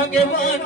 भगवान